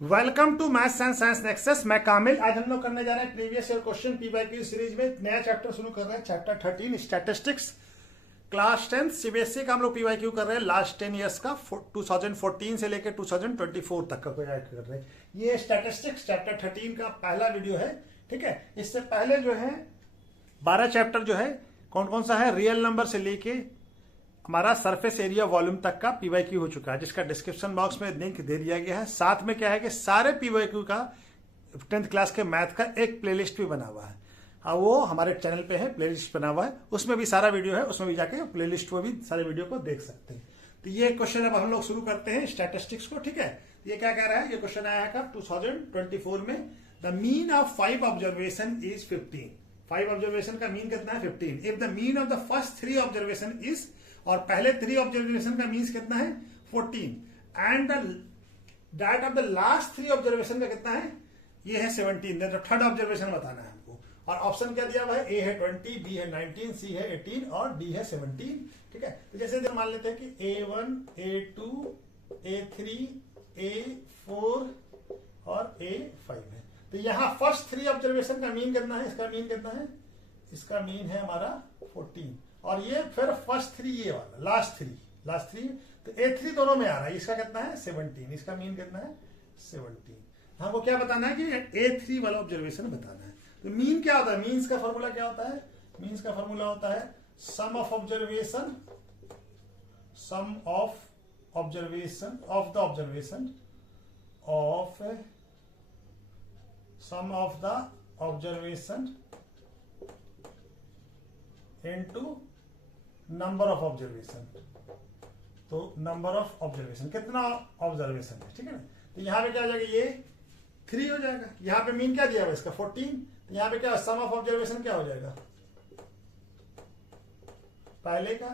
Welcome to maths and science nexus. मैं कामिल। आज हम लोग करने जा रहे हैं previous year question P Y Q series में नया चैप्टर शुरू कर रहे हैं। चैप्टर 13 स्टैटिस्टिक्स, क्लास 10 सीबीएसई का हम लोग पी वाई क्यू कर रहे हैं। लास्ट 10 ईयर्स का 2014 से लेकर 2024 तक का कर रहे हैं। ये स्टैटिस्टिक्स चैप्टर 13 का पहला वीडियो है। ठीक है, इससे पहले जो है 12 चैप्टर जो है कौन कौन सा है, रियल नंबर से लेके हमारा सरफेस एरिया वॉल्यूम तक का पीवाईक्यू हो चुका है, जिसका डिस्क्रिप्शन बॉक्स में लिंक दे दिया गया है। साथ में क्या है कि सारे पीवाईक्यू का 10th क्लास के मैथ का एक प्लेलिस्ट भी बना हुआ है। वो हमारे चैनल पे है, प्लेलिस्ट बना हुआ है, उसमें भी सारा वीडियो है, उसमें भी जाके प्लेलिस्ट में भी सारे वीडियो को देख सकते हैं। तो ये क्वेश्चन अब हम लोग शुरू करते हैं स्टैटिस्टिक्स को। ठीक है, ये क्या कह रहा है, ये क्वेश्चन आया है कब, 2024 में। The mean of 5 observation is 15। 5 observation का मीन कितना है, 15। If the mean of the first 3 observation is, और पहले 3 ऑब्जर्वेशन का मीन्स कितना है, 14, and that of the last 3 observation का कितना है, ये है 17। थर्ड ऑब्जर्वेशन बताना है हमको। और ऑप्शन क्या दिया हुआ है, ए है 20, बी है 19, सी है 18 और डी है 17। ठीक है, तो जैसे मान लेते हैं कि A1, A2, A3, A4 और A5 है। तो यहाँ फर्स्ट 3 ऑब्जर्वेशन का मीन कितना है, इसका मीन कितना है, इसका मीन है हमारा 14। और ये फिर फर्स्ट 3, ये वाला लास्ट 3, तो A3 दोनों में आ रहा है, इसका कितना है 17, इसका मीन कितना है 17। हमको क्या बताना है कि A3 वाला ऑब्जर्वेशन बताना है। तो मीन क्या होता है, मीन्स का फॉर्मूला क्या होता है, मीन्स का फॉर्मूला होता है sum of observation, sum of observation of the observation of sum of the observation into number of observation. तो नंबर ऑफ ऑब्जर्वेशन, कितना ऑब्जर्वेशन है, ठीक है ना। तो यहां पे क्या हो जाएगा, ये 3 हो जाएगा। यहां पे मीन क्या दिया हुआ इसका 14, तो यहां पे क्या सम ऑफ ऑब्जर्वेशन क्या हो जाएगा, पहले का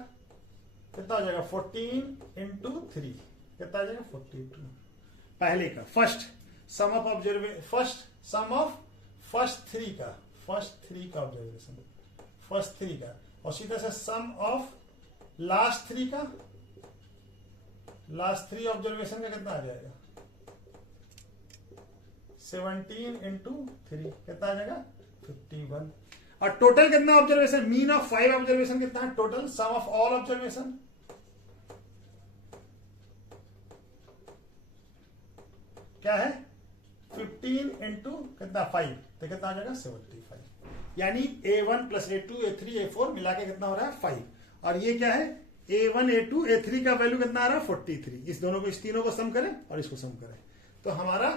कितना हो जाएगा 14 इंटू 3, कितना आ जाएगा 42। पहले का first sum of observation, first 3 का ऑब्जर्वेशन, फर्स्ट 3 का, और सीधा से सम ऑफ लास्ट 3 का, लास्ट 3 ऑब्जर्वेशन का कितना आ जाएगा 17 इंटू 3, कितना आ जाएगा 51। और टोटल कितना ऑब्जर्वेशन, मीन ऑफ 5 ऑब्जर्वेशन कितना है total, sum of all observation क्या है 15 इंटू कितना 5, तो कितना आ जाएगा 75। यानी A1 plus A2 A3 A4 मिला के कितना हो रहा है 5। और ये क्या है A1 A2 A3 का वैल्यू कितना आ रहा है 43। इस दोनों को, इस तीनों को सम करें और इसको सम करें, तो हमारा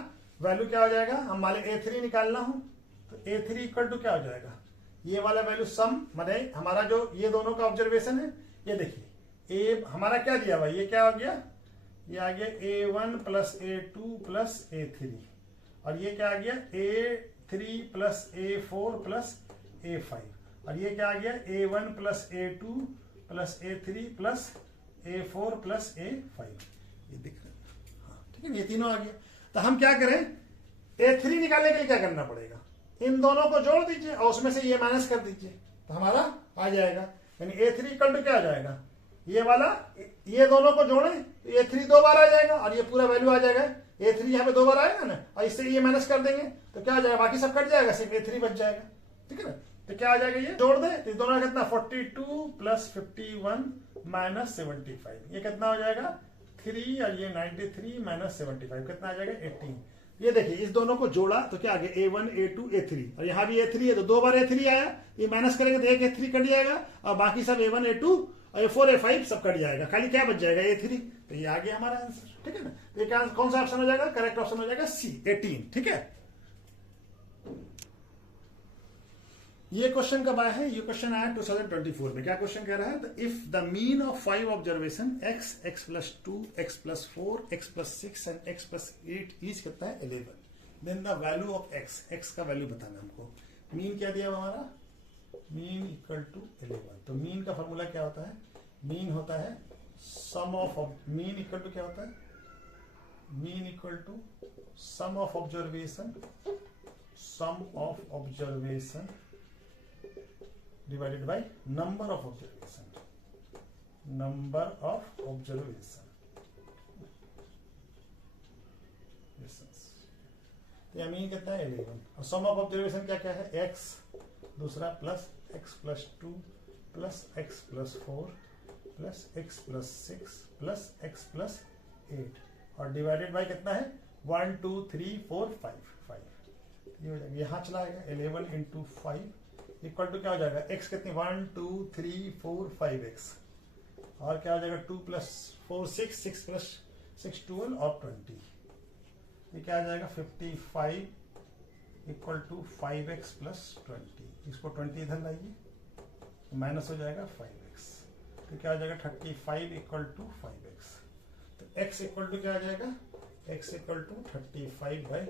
वैल्यू क्या हो जाएगा, हम मान A3 निकालना हो तो A3 इक्वल टू क्या हो जाएगा, ये वाला वैल्यू सम, माने हमारा जो ये दोनों का ऑब्जर्वेशन है, ये देखिए A हमारा क्या दिया हुआ, ये क्या हो गया, ये आ गया A1 plus A2 plus A3, और ये क्या आ गया A3 plus A4 plus A5, और ये क्या आ गया A1 plus A2 plus A3 plus A4 plus A5। ये दिख रहा है, हाँ ठीक है, ये तीनों आ गया। तो हम क्या करें, A3 निकालने के लिए क्या करना पड़ेगा, इन दोनों को जोड़ दीजिए और उसमें से ये माइनस कर दीजिए, तो हमारा आ जाएगा। यानी A3 इक्वल टू क्या आ जाएगा, ये वाला, ये दोनों को जोड़ें तो A3 दो बार आ जाएगा और ये पूरा वैल्यू आ जाएगा। A3 यहाँ पे 2 बार आएगा ना, और इससे ये माइनस कर देंगे तो क्या आ जाएगा, बाकी सब कट जाएगा, सिर्फ A3 बच जाएगा। ठीक है ना, तो क्या आ जाएगा, ये जोड़ दे तो दोनों कितना 42 प्लस 51 माइनस 75, ये कितना हो जाएगा 3, और ये 93 माइनस 75 कितना आ जाएगा 18। ये देखिए इस दोनों को जोड़ा तो क्या आ गया A1 A2 A3, और यहाँ भी A3 है तो 2 बार A3 आया, ये माइनस करेंगे तो एक A3 कट जाएगा और बाकी सब A1 A2 और A4 A5 सब कट जाएगा, खाली क्या बच जाएगा A3। तो ये आ गया हमारा आंसर। ठीक है ना, तो ये कौन सा ऑप्शन हो जाएगा, करेक्ट ऑप्शन हो जाएगा C 18। ठीक है, ये क्वेश्चन कब आया है, ये क्वेश्चन आया 2024 में। क्या क्वेश्चन कह रहा है, if the mean of 5 observation x, x plus 2, x plus 4, x plus 6 and x plus 8 is कितना है 11, then the value of x, x का वैल्यू बताना हमको। मीन क्या दिया हमारा, मीन इक्वल टू 11। तो मीन का फॉर्मूला क्या होता है, मीन होता है sum of, mean equal to क्या होता है, mean equal to sum of observation, sum of observation divided by number of observation, number of observation। तो यह मीन कितना है 11। और सम ऑफ ऑब्जर्वेशन क्या क्या है, एक्स, दूसरा plus x plus 2 plus x plus 4 plus x plus 6 plus x plus 8 और डिवाइडेड बाय कितना है 1 2 3 4 5 5। ये हो जाएगा, यहाँ चला आएगा 11 इंटू 5 इक्वल टू क्या हो जाएगा, एक्स कितनी 1 2 3 4 5 एक्स और क्या हो जाएगा 2 प्लस 4 6 6 प्लस 6 12 और 20। ये क्या आ जाएगा 55 इक्वल टू 5x प्लस 20। इसको 20 इधर लाइए, माइनस हो जाएगा 5x। तो क्या आ जाएगा 35 इक्वल टू 5x। तो x इक्वल टू क्या आ जाएगा, x इक्वल टू 35 बाई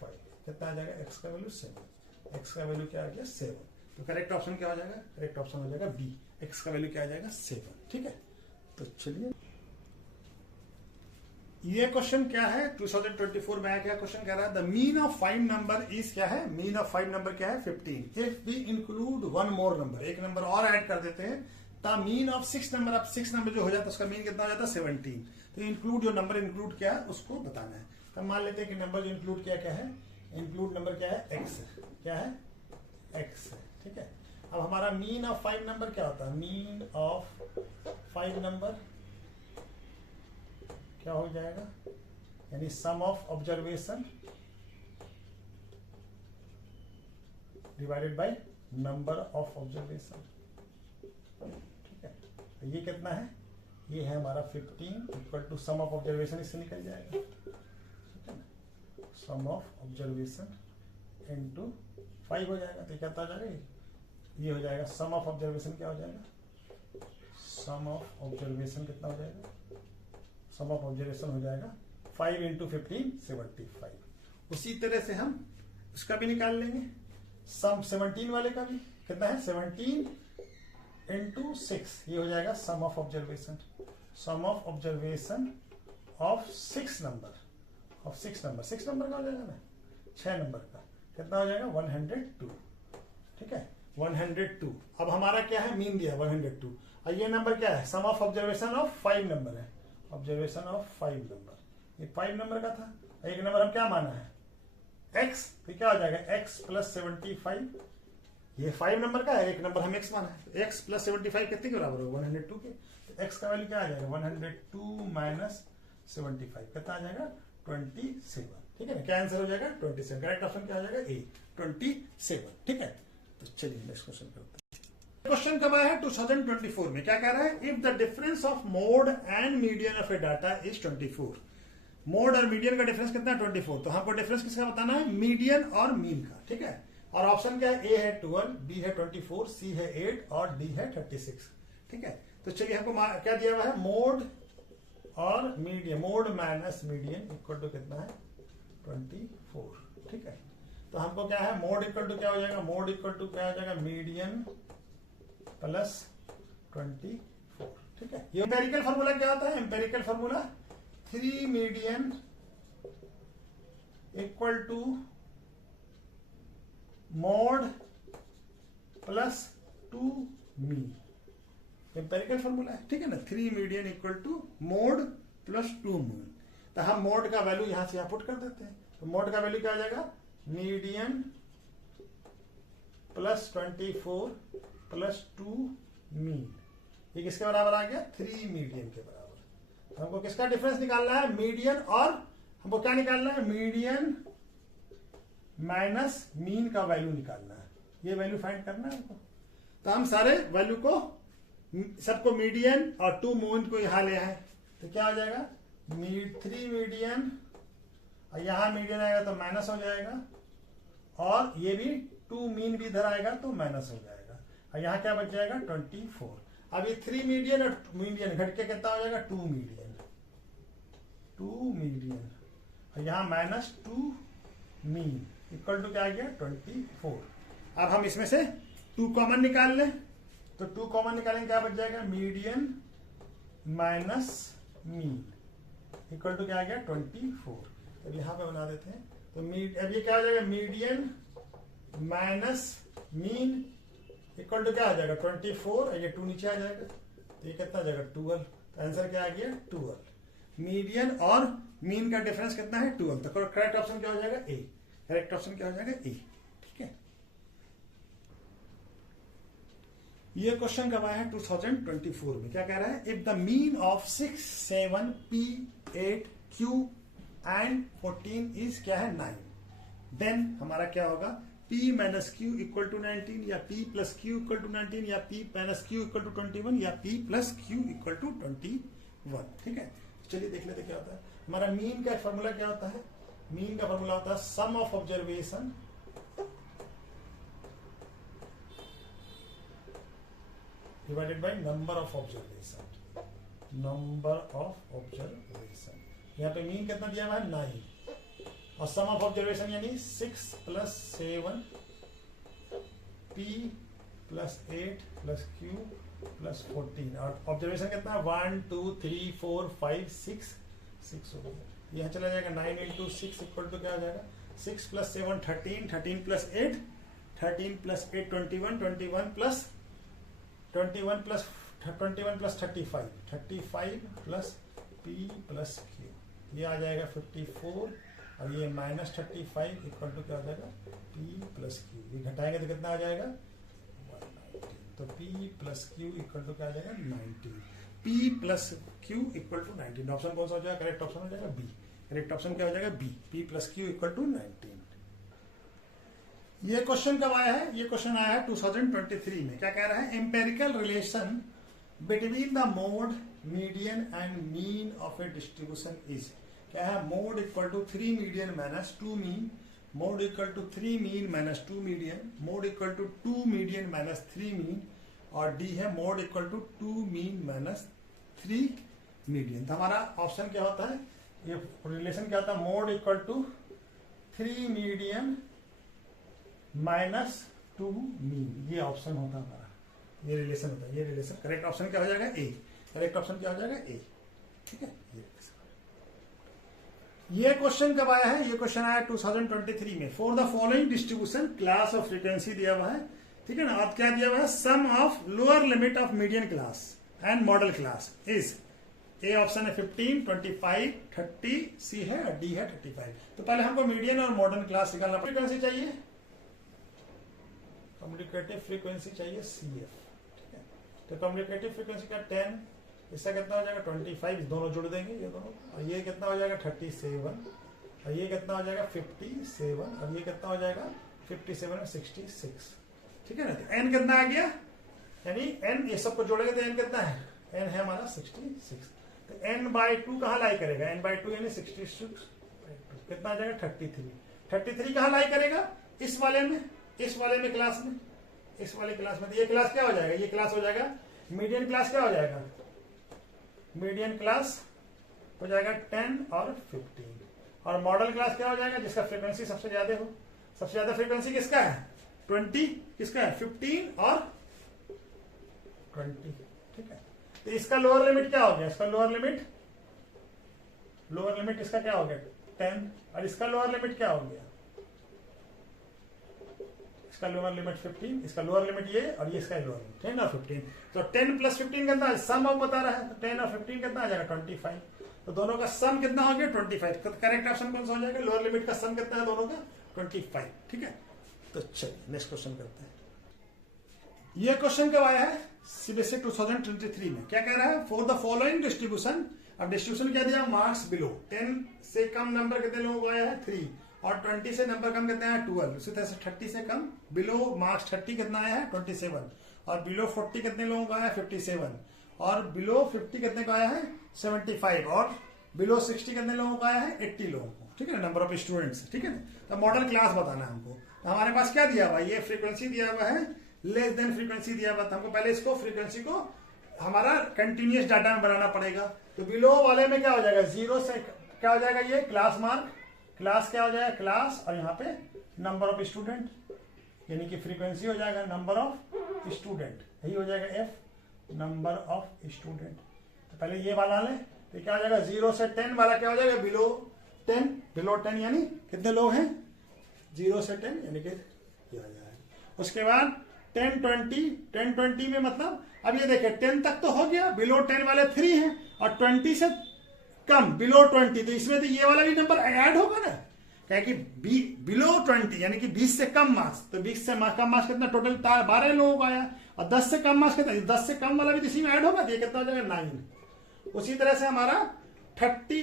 5। कितना आ जाएगा, x का वैल्यू 7। x का वैल्यू क्या आ गया 7। तो करेक्ट ऑप्शन क्या हो जाएगा, करेक्ट ऑप्शन हो जाएगा बी, x का वैल्यू क्या आ जाएगा 7। ठीक है, तो चलिए ये क्वेश्चन क्या है 2024 में आया, क्या क्वेश्चन कह रहा है, the mean of 5 number is क्या है, मीन ऑफ 5 नंबर क्या है 15। If we include one more number, एक नंबर और ऐड कर देते हैं, द मीन ऑफ 6 नंबर, अब 6 नंबर जो हो जाता है उसका मीन कितना हो जाता है 17। तो इंक्लूड जो नंबर इंक्लूड किया है उसको बताना है। तो मान लेते हैं कि नंबर जो इंक्लूड किया क्या है, इंक्लूड नंबर क्या है x, क्या है x है। ठीक है, अब हमारा मीन ऑफ 5 नंबर क्या होता है, मीन ऑफ 5 नंबर क्या हो जाएगा, यानी sum of observation divided by number of observation. ठीक है, तो ये कितना है, ये है हमारा 15 equal to sum of observation, इससे निकल जाएगा। ठीक है ना, सम ऑफ ऑब्जर्वेशन इनटू 5 हो जाएगा। तो क्या हो जाएगा, ये हो जाएगा सम ऑफ ऑब्जर्वेशन क्या हो जाएगा, सम ऑफ ऑब्जर्वेशन कितना हो जाएगा, सम ऑफ ऑब्जर्वेशन हो जाएगा 5 इंटू 15 75। उसी तरह से हम उसका भी निकाल लेंगे, सम 17 वाले का भी कितना है 17 इंटू 6, ये हो जाएगा sum of observation, sum of observation of 6 number, of 6 number, 6 number का हो जाएगा ना, 6 नंबर का कितना हो जाएगा 102। ठीक है, 102। अब हमारा क्या है, मीन दिया 102 और ये नंबर क्या है, sum of observation of 5 number है, ऑब्जर्वेशन ऑफ 5 नंबर, ये 5 नंबर का था। एक नंबर हम क्या माना है x, तो क्या हो जाएगा x प्लस 75, ये 5 नंबर का है, एक नंबर हम x माना है, x प्लस 75 कितने के बराबर होगा 102 के। तो x का वैल्यू क्या आ जाएगा 102 माइनस 75 कितना आ जाएगा 27। ठीक है ना, क्या आंसर हो जाएगा 27। करेक्ट ऑप्शन क्या आ जाएगा ए 27। ठीक है, तो चलिए नेक्स्ट क्वेश्चन करते हैं। क्वेश्चन कब आया है 2024 में, क्या कह रहा है, if the difference of mode and median of A data is 24। Mode और मीडियन का डिफरेंस कितना है 24। तो हमको डिफरेंस किसका बताना है, मीडियन और मीन का। ठीक है, और ऑप्शन क्या है, ए है 12, बी है 24, सी है 8 और डी है 36। ठीक है, तो चलिए हमको क्या दिया हुआ है, मोड और median, mode minus median equal to कितना है 24। ठीक है, तो हमको क्या है, मोड इक्वल टू क्या हो जाएगा, मोड इक्वल टू क्या हो जाएगा मीडियन प्लस 24। ठीक है, ये एम्पेरिकल फार्मूला क्या होता है, empirical formula 3 median equal to mode plus 2 mean, empirical formula है। ठीक है ना, 3 median equal to mode plus 2 mean. तो हम मोड का वैल्यू यहां से यहां पुट कर देते हैं, तो मोड का वैल्यू क्या आ जाएगा, मीडियन प्लस 24 प्लस 2 मीन, ये किसके बराबर आ गया 3 मीडियन के बराबर। तो हमको किसका डिफरेंस निकालना है, मीडियन, और हमको क्या निकालना है, मीडियन माइनस मीन का वैल्यू निकालना है, ये वैल्यू फाइंड करना है हमको। तो हम सारे वैल्यू को, सबको मीडियन और 2 मीन को यहां ले आए, तो क्या हो जाएगा 3 मीडियन, और यहां मीडियन आएगा तो माइनस हो जाएगा, और ये भी 2 मीन भी इधर आएगा तो माइनस हो जाएगा, और यहां क्या बच जाएगा 24। अब ये 3 मीडियन और मीडियन घट के कितना हो जाएगा 2 मीडियन, 2 मीडियन, और यहां माइनस 2 मीन इक्वल टू क्या आ गया 24। अब हम इसमें से 2 कॉमन निकाल लें, तो 2 कॉमन निकालेंगे क्या बच जाएगा, median minus mean equal to क्या आ गया 24। अब यहां पे बना देते हैं, तो अब ये क्या हो जाएगा, median minus mean equal to क्या आ जाएगा 24, और ये 2 नीचे आ जाएगा, तो ये कितना आ जाएगा 12। तो आंसर क्या आ गया 12। मीडियन और मीन का डिफरेंस कितना है 12। तो करेक्ट ऑप्शन क्या हो जाएगा ए। करेक्ट ऑप्शन क्या हो जाएगा ए। ठीक है, ये क्वेश्चन कब आया है 2024 में। क्या कह रहा है, if the mean of 6, 7, P, 8, Q and 14 is क्या है 9, देन हमारा क्या होगा P minus Q equal to 19 या P plus Q equal to 19 या P minus Q equal to 21 या P plus Q equal to 21। ठीक है, चलिए देख लेते क्या होता है। हमारा मीन का फॉर्मूला क्या होता है, मीन का फॉर्मूला होता है sum of observation divided by number of observation. Number of observation, यहाँ पे मीन कितना दिया हुआ है 9 और सम ऑफ ऑब्जर्वेशन यानी 6 plus 7 P plus 8 plus Q plus 14 और ऑब्जर्वेशन कितना 1 2 3 4 5 6 हो गया। यहाँ चला जाएगा 9 इंटू 6 इक्वल टू क्या हो जाएगा 6 plus 7 13, 13 plus 8 13 plus 8 21, 21 plus 35 plus P plus Q, ये आ जाएगा 54 और ये माइनस 35 इक्वल टू क्या हो जाएगा P प्लस Q। ये घटाएंगे तो कितना आ जाएगा 119। तो P plus Q equal to क्या आ जाएगा 19। P plus Q equal to 19। Option कौन सा हो जाएगा, करेक्ट ऑप्शन हो जाएगा बी। करेक्ट ऑप्शन क्या हो जाएगा B, P plus Q equal to 19। ये क्वेश्चन कब आया है, ये क्वेश्चन आया है 2023 में। क्या कह रहा है, empirical relation between the mode, median and mean of a distribution is. क्या है, mode equal to 3 median minus 2 mean, mode equal to 3 mean minus 2 median, mode equal to 2 median minus 3 mean, और डी है mode equal to 2 mean minus 3 median. तो हमारा option क्या होता है, ये रिलेशन क्या होता है, mode equal to 3 median minus 2 mean, ये ऑप्शन होता है हमारा, ये रिलेशन होता है, ये रिलेशन। करेक्ट ऑप्शन क्या हो जाएगा ए। करेक्ट ऑप्शन क्या हो जाएगा ए। ठीक है, ये क्वेश्चन कब आया है, ये क्वेश्चन आया 2023 में। For the following distribution class of frequency दिया हुआ है। ठीक है ना, अब क्या दिया हुआ है, sum of lower limit of median class and modal class is. A option है 15, 25, 30, सी है और डी है 35। तो पहले हमको मीडियन और मॉडर्न क्लास निकालना, फ्रीक्वेंसी चाहिए, कम्युनिकेटिव फ्रीक्वेंसी चाहिए CF। ठीक है, तो कम्युनिकेटिव फ्रीक्वेंसी का 10, इसका कितना हो जाएगा 25, दोनों जुड़ देंगे ये दोनों, और ये कितना हो जाएगा 37, और ये कितना हो जाएगा 57, और ये कितना हो जाएगा 57 और 66। ठीक है ना, तो n कितना आ गया, यानी n ये सबको जोड़ेंगे तो n कितना है, n है हमारा 66। तो n/2 कहाँ लाई करेगा, n/2 यानी 66, कितना आ जाएगा 33। 33 कहाँ लाई करेगा, इस वाले में, इस वाले में क्लास में, इस वाले क्लास में। तो ये क्लास क्या हो जाएगा, ये क्लास हो जाएगा मीडियन क्लास। क्या हो जाएगा, मीडियन क्लास हो जाएगा 10 और 15, और मॉडल क्लास क्या हो जाएगा, जिसका फ्रीक्वेंसी सबसे ज्यादा हो। सबसे ज्यादा फ्रीक्वेंसी किसका है 20, किसका है 15 और 20। ठीक है, तो इसका लोअर लिमिट क्या हो गया, इसका लोअर लिमिट इसका क्या हो गया 10, और इसका लोअर लिमिट क्या हो गया, इसका लोअर लिमिट 15, इसका लोअर लिमिट ये, और ये इसका लोअर लिमिट 10 और 15। तो 10 प्लस 15 कितना है, सम ऑफ बता रहा है, तो 10 और 15 कितना आ जाएगा 25। तो दोनों का सम कितना हो गया 25। तो करेक्ट ऑप्शन कौन सा हो जाएगा, लोअर लिमिट का सम कितना है दोनों का 25। ठीक है, तो चलिए नेक्स्ट क्वेश्चन करते हैं। ये क्वेश्चन कब आया है, सीबीएसई 2023 में। क्या कह रहा है, फॉर द फॉलोइंग डिस्ट्रीब्यूशन। अब डिस्ट्रीब्यूशन क्या दिया, मार्क्स बिलो 10 से कम नंबर कितने लोगों को आया है 3, और 20 से नंबर कम कितना है 12। उसी तरह से 30 से कम बिलो मार्क्स 30 कितना आया है 27, और बिलो 40 कितने लोगों का आया है 57, और बिलो 50 कितने का आया है 75, और बिलो 60 कितने लोगों का आया है 80 लोगों को। ठीक है ना, नंबर ऑफ स्टूडेंट्स। ठीक है ना, तो मॉडल क्लास बताना है हमको। तो हमारे पास क्या दिया हुआ है, ये फ्रीक्वेंसी दिया हुआ है, लेस देन फ्रीक्वेंसी दिया हुआ था। हमको पहले इसको फ्रीक्वेंसी को हमारा कंटिन्यूस डाटा में बनाना पड़ेगा। तो बिलो वाले में क्या हो जाएगा, 0 से क्या हो जाएगा, ये क्लास मार्क, क्लास क्या हो जाएगा क्लास, और यहाँ पे नंबर ऑफ स्टूडेंट, यानी कि फ्रीक्वेंसी हो जाएगा नंबर ऑफ स्टूडेंट, यही हो जाएगा F, नंबर ऑफ स्टूडेंट। तो पहले ये वाला लें, तो क्या हो जाएगा 0 से 10 वाला क्या हो जाएगा बिलो 10, बिलो 10 यानी कितने लोग हैं 0 से 10 यानी कि ये आ जाएगा। उसके बाद 10 20 में मतलब अब ये देखिए 10 तक तो हो गया, बिलो 10 वाले 3 हैं, और 20 से कम बिलो 20, तो इसमें तो ये वाला भी नंबर ऐड होगा ना, क्या कि बिलो 20 यानी कि 20 से कम मार्क्स, तो 20 से कम मार्क्स कितना, टोटल 12 लोगों का आया, और 10 से कम मार्क्स कितना, 10 से कम वाला भी इसी में ऐड होगा, तो ये कितना हो जाएगा 9। उसी तरह से हमारा 30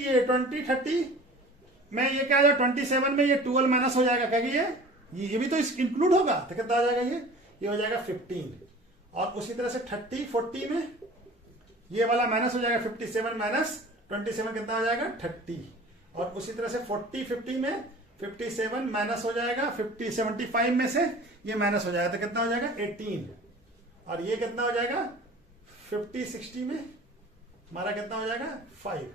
में ये क्या आ जाएगा, 27 में ये 12 माइनस हो जाएगा, क्या कि ये भी तो इंक्लूड होगा, तो कितना आ जाएगा, ये हो जाएगा 15। और उसी तरह से 40 में ये वाला माइनस हो जाएगा, 57 माइनस 27 कितना हो जाएगा 30। और उसी तरह से 50 में 57 माइनस हो जाएगा 75 में से ये माइनस हो जाएगा, तो कितना हो जाएगा 18। और ये कितना हो जाएगा 60 में हमारा कितना हो जाएगा 5,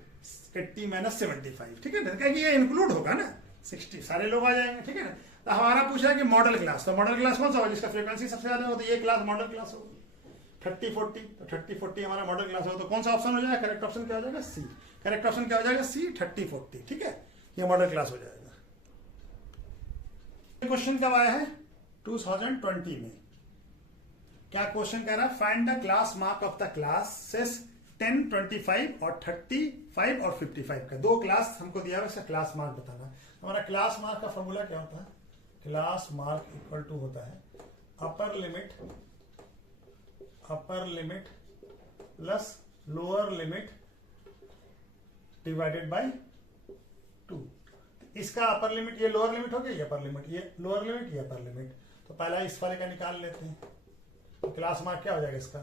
80 माइनस 75, ठीक है ना, क्योंकि ये इंक्लूड होगा ना, 60 सारे लोग आ जाएंगे, ठीक है ना। तो हमारा पूछा है कि मॉडल क्लास, तो मॉडल क्लास कौन सा होगा, जिसका फ्रीक्वेंसी सबसे ज्यादा हो, तो ये क्लास मॉडल क्लास होगी। 30-40, तो 30-40 हमारा मॉडल क्लास होगा, तो कौन सा ऑप्शन हो जाएगा, करेक्ट ऑप्शन क्या हो जाएगा सी, करेक्ट ऑप्शन क्या हो जाएगा सी, 30-40, ठीक है, ये मॉडल क्लास हो जाएगा। क्वेश्चन कब आया है 2020 में, क्या क्वेश्चन कह रहा है, find the class mark of the classes 10, 25 और 35 और 55 का, दो क्लास हमको दिया है, इसका क्लास मार्क बताना। हमारा क्लास मार्क का फॉर्मूला क्या होता है, क्लास मार्क इक्वल टू होता है upper limit plus lower limit divided by 2। इसका अपर लिमिट, ये लोअर लिमिट हो गया, ये अपर लिमिट, ये लोअर लिमिट, ये अपर लिमिट, तो पहला इस वाले का निकाल लेते हैं। तो क्लास मार्क क्या हो जाएगा इसका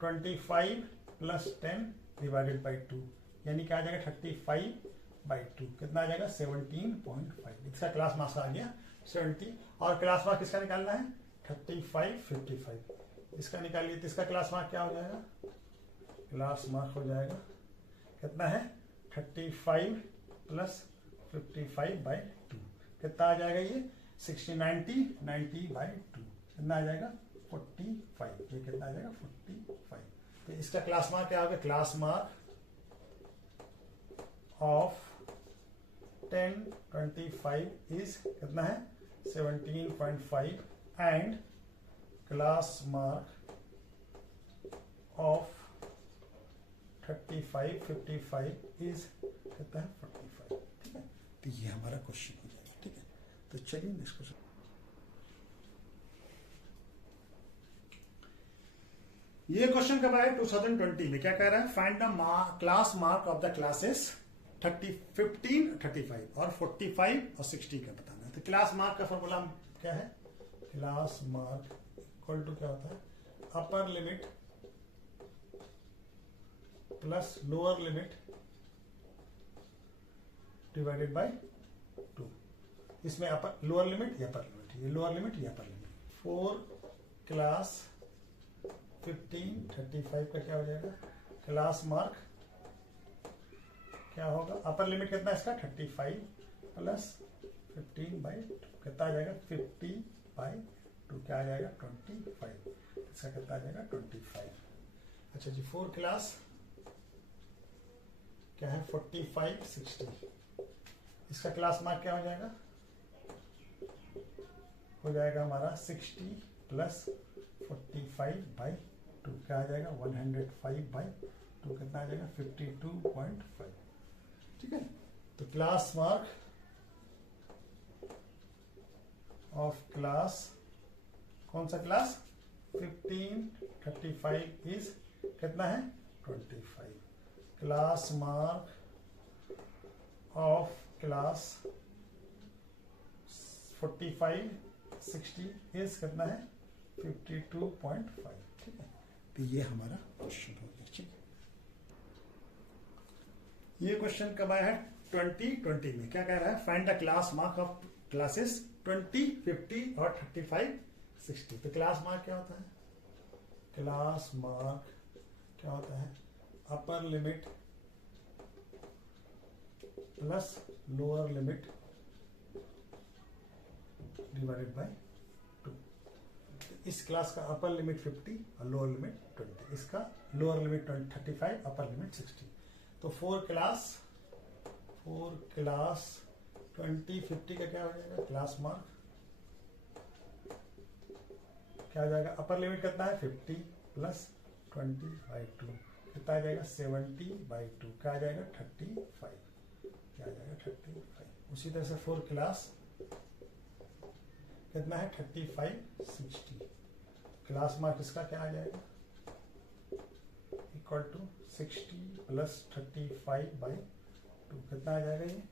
25 प्लस 10 डिवाइडेड बाई 2, यानी क्या आ जाएगा 35/2, कितना आ जाएगा 17.5। इसका क्लास मार्क्स आ गया 70। और क्लास मार्क किसका निकालना है 35, 55, इसका निकालिए, तो इसका क्लास मार्क क्या हो जाएगा, क्लास मार्क हो जाएगा कितना है 35 प्लस 55/2, कितना आ जाएगा ये 90/2, कितना आ जाएगा 45, ये कितना आ जाएगा 45। तो इसका क्लास मार्क क्या होगा, क्लास मार्क ऑफ 10, 25 इज कितना है 17.5 and class mark of 35, 55 is कितना है 45, ठीक है। तो ये हमारा क्वेश्चन हो जाएगा, ठीक है। तो चलिए नेक्स्ट क्वेश्चन, ये क्वेश्चन कब आया 2020 में, क्या कह रहा है, find the class mark of the classes 15, 35 और 45 और 60 का बताना है। तो क्लास मार्क का फॉर्मूला क्या है, क्लास मार्क इक्वल टू क्या होता है upper limit plus lower limit divided by 2। इसमें अपर लोअर लिमिट या अपर लिमिट, ये लोअर लिमिट या अपर लिमिट। 4 क्लास 15, 35 का क्या हो जाएगा क्लास मार्क क्या होगा, अपर लिमिट कितना इसका 35 प्लस 15/2, कितना आ जाएगा 50/2, क्या आ जाएगा 25, इसका कितना आ जाएगा 25। अच्छा जी, 4 क्लास क्या है 45, 60, इसका क्लास मार्क क्या हो जाएगा, हो जाएगा हमारा 60 प्लस 45/2, क्या आ जाएगा 105/2, कितना आ जाएगा 52.5, ठीक है। तो क्लास मार्क ऑफ क्लास कौन सा क्लास 15, 35 इज कितना है 25। Class mark of class 45, 60 is कितना है 52.5, ठीक है। तो ये हमारा क्वेश्चन हो गया, ठीक है। ये क्वेश्चन कब आया है 2020 में, क्या कह रहा है, find the class mark of classes 20, 50 और 35, 60। तो क्लास मार्क क्या होता है, क्लास मार्क क्या होता है upper limit plus lower limit divided by 2। इस क्लास का अपर लिमिट 50 और लोअर लिमिट 20, इसका लोअर लिमिट 35, अपर लिमिट 60। तो 4 क्लास 20, 50 का क्या हो जाएगा क्लास मार्क क्या हो जाएगा, अपर लिमिट कितना है 50 प्लस 20/2, कितना आ जाएगा 70/2, क्या आ जाएगा 35, क्या आ जाएगा 35। उसी तरह से फॉर क्लास कितना है 35, 60, क्लास मार्क इसका क्या आ जाएगा इक्वल टू 60 प्लस 35/2, कितना आ जाएगा ये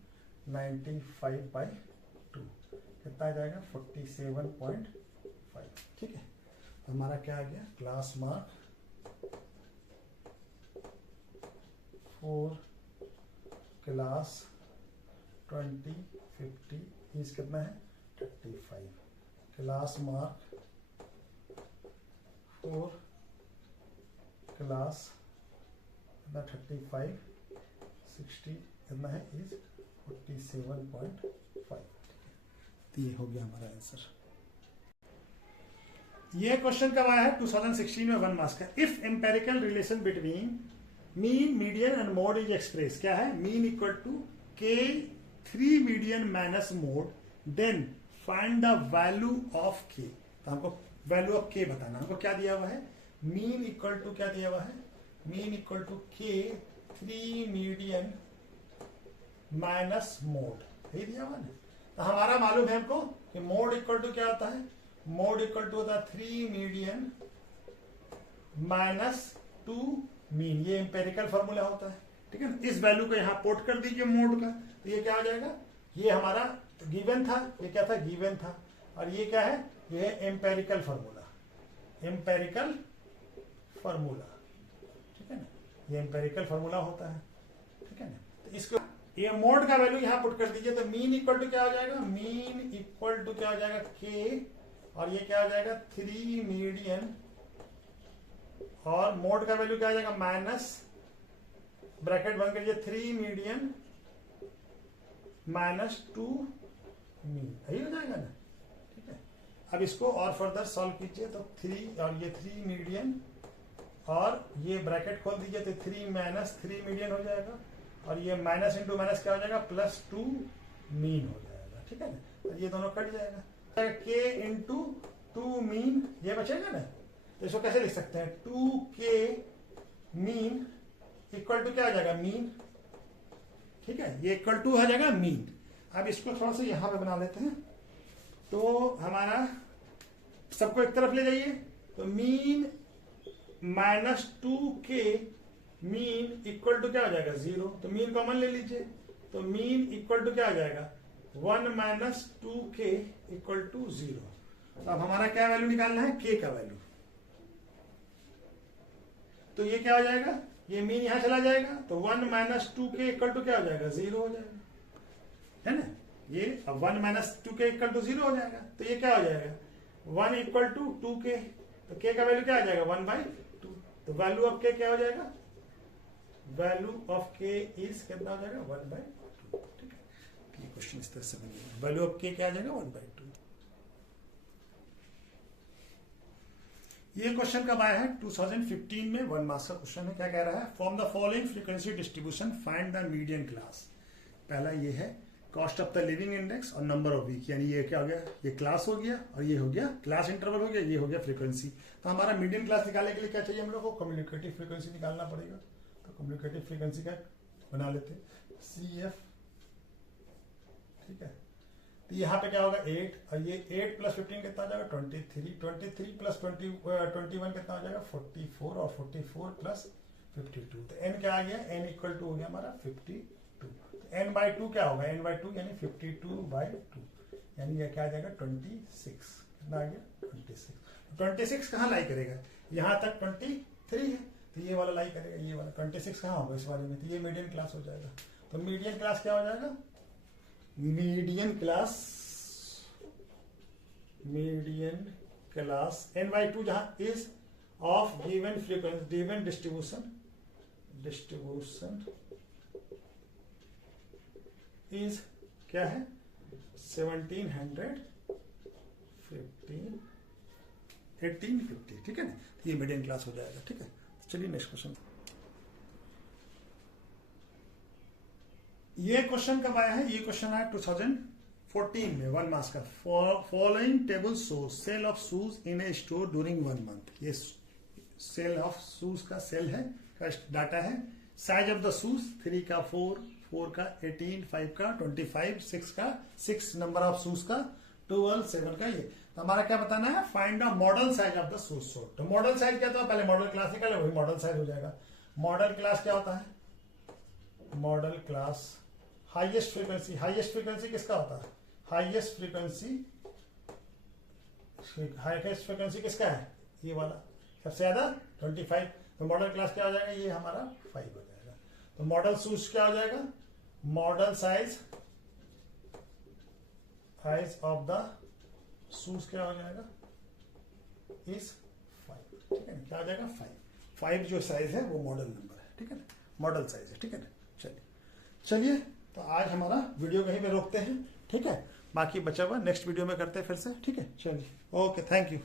95/2, कितना आ जाएगा 47.5। ठीक है, तो हमारा क्या आ गया क्लास मार्क फॉर क्लास 20, 50 इस कितना है 35, क्लास मार्क फॉर क्लास 35, 60 कितना है इज 47.5। तो ये हो गया हमारा आंसर। ये क्वेश्चन कब आया है 2016 में 1 मार्क्स का। If empirical relation between mean median and mode is express, क्या है mean equal to k 3 median minus mode, then find the value of k. तो हमको वैल्यू ऑफ के बताना, हमको क्या दिया हुआ है मीन इक्वल टू क्या दिया हुआ है mean equal to k 3 median minus mode, यही दिया हुआ ना। तो हमारा मालूम है हमको कि मोड इक्वल टू क्या होता है, मोड इक्वल टू होता है 3 मीडियन माइनस 2 मीन, ये एम्पेरिकल फॉर्मूला होता है। ठीक है ना, इस वैल्यू को यहां पोर्ट कर दीजिए मोड का, तो ये क्या आ जाएगा, ये हमारा गिवन था, ये क्या था गिवन था, और ये क्या है ये है एम्पेरिकल फॉर्मूला, एम्पेरिकल फॉर्मूला। ठीक है ना, ये एम्पेरिकल फॉर्मूला होता है। ठीक है ना, तो इसको ये मोड का वैल्यू यहां पुट कर दीजिए, तो मीन इक्वल टू क्या हो जाएगा मीन इक्वल टू क्या हो जाएगा के, और ये क्या हो जाएगा 3 मीडियन, और मोड का वैल्यू क्या आ जाएगा माइनस ब्रैकेट बंद करिए 3 मीडियन माइनस 2 मीन, यही हो जाएगा ना। ठीक है, अब इसको और फर्दर सॉल्व कीजिए, तो 3 और ये 3 मीडियन और ये ब्रैकेट खोल दीजिए, तो 3 माइनस 3 मीडियन हो जाएगा, और ये माइनस इंटू माइनस क्या हो जाएगा प्लस 2 मीन हो जाएगा। ठीक है ना, और ये दोनों कट जाएगा, के इंटू 2 मीन ये बचेगा ना। तो इसको कैसे लिख सकते हैं 2k मीन इक्वल टू क्या हो जाएगा मीन। ठीक है, ये इक्वल टू हो जाएगा मीन। अब इसको थोड़ा सा यहां पे बना लेते हैं, तो हमारा सबको एक तरफ ले जाइए, तो mean minus 2k mean equal to क्या हो जाएगा 0, तो मीन कॉमन ले लीजिए, तो मीन इक्वल टू क्या हो जाएगा 1 माइनस 2k इक्वल टू 0। तो अब हमारा क्या वैल्यू निकालना है k का वैल्यू, तो ये क्या हो जाएगा ये मीन यहां चला जाएगा, तो 1 माइनस 2k इक्वल टू क्या हो जाएगा 0 हो जाएगा, है ना। ये अब 1 माइनस 2k इक्वल टू 0 हो जाएगा, तो ये क्या हो जाएगा 1 इक्वल टू 2k, तो k का वैल्यू क्या आ जाएगा 1/2, तो वैल्यू ऑफ k क्या हो जाएगा वैल्यू ऑफ k इज कितना हो जाएगा 1/2। ठीक है, ये क्वेश्चन इस तरह से बनेगा, वैल्यू ऑफ k क्या आ जाएगा 1/2। ये क्वेश्चन कब आया है 2015 में 1 मार्क्स का क्वेश्चन है। क्या कह रहा है form the following frequency distribution find the median class. पहला ये है cost of the living index और नंबर ऑफ वीक, यानी ये क्या हो गया ये क्लास हो गया, और ये हो गया क्लास इंटरवल हो गया, ये हो गया फ्रीक्वेंसी। तो हमारा मीडियन क्लास निकालने के लिए क्या चाहिए हम लोग को कम्युनिकेटिव फ्रीक्वेंसी निकालना पड़ेगा, तो कम्युनिकेटिव फ्रीक्वेंसी का बना लेते हैं CF। ठीक है, तो यहाँ पे क्या होगा 8, और ये 8 प्लस 15 कितना आ जाएगा 23, 23 प्लस 21 कितना हो जाएगा 44, और 44 प्लस 52, तो n क्या आ गया n इक्वल टू हो गया हमारा 52, तो n/2 क्या होगा n/2 यानी 52/2, यानी ये क्या आ जाएगा 26, कितना आ गया 26। 26 कहाँ लाई करेगा यहाँ तक 23 है, तो ये वाला लाई करेगा, ये वाला 26 कहाँ होगा इस वाले में, तो ये मीडियन क्लास हो जाएगा। तो मीडियन क्लास क्या हो जाएगा मीडियन क्लास n/2 जहां is of given frequency given distribution is क्या है 1700 15 1850। ठीक है ना, ये मीडियन क्लास हो जाएगा। ठीक है, चलिए नेक्स्ट क्वेश्चन। ये क्वेश्चन कब आया है, ये क्वेश्चन आया 2014 में 1 मार्क्स का। Following table shows sale of shoes in a store during 1 month. ये सेल ऑफ शूज का सेल है का डाटा है। साइज ऑफ द शूज 3 का 4, 4 का 18, 5 का 25, 6 का 6, नंबर ऑफ शूज का 12, 7 का ये। तो हमारा क्या बताना है, find the model size of the shoes sold. तो मॉडल साइज क्या था, पहले मॉडल क्लास निकाले, वही मॉडल साइज हो जाएगा। मॉडल क्लास क्या होता है, model class highest frequency. Highest frequency किसका होता है, हाईएस्ट फ्रीक्वेंसी किसका है, ये वाला सबसे ज्यादा 25। तो मॉडल क्लास क्या हो जाएगा, ये हमारा 5 हो जाएगा। तो मॉडल शूज क्या हो जाएगा, model size of the shoes क्या हो जाएगा, इज 5। ठीक है, क्या हो जाएगा 5 जो साइज है वो मॉडल नंबर है। ठीक है ना, मॉडल साइज है। ठीक है ना, चलिए तो आज हमारा वीडियो कहीं पे रोकते हैं। ठीक है, बाकी बचा हुआ नेक्स्ट वीडियो में करते हैं फिर से। ठीक है, चलिए, ओके, थैंक यू।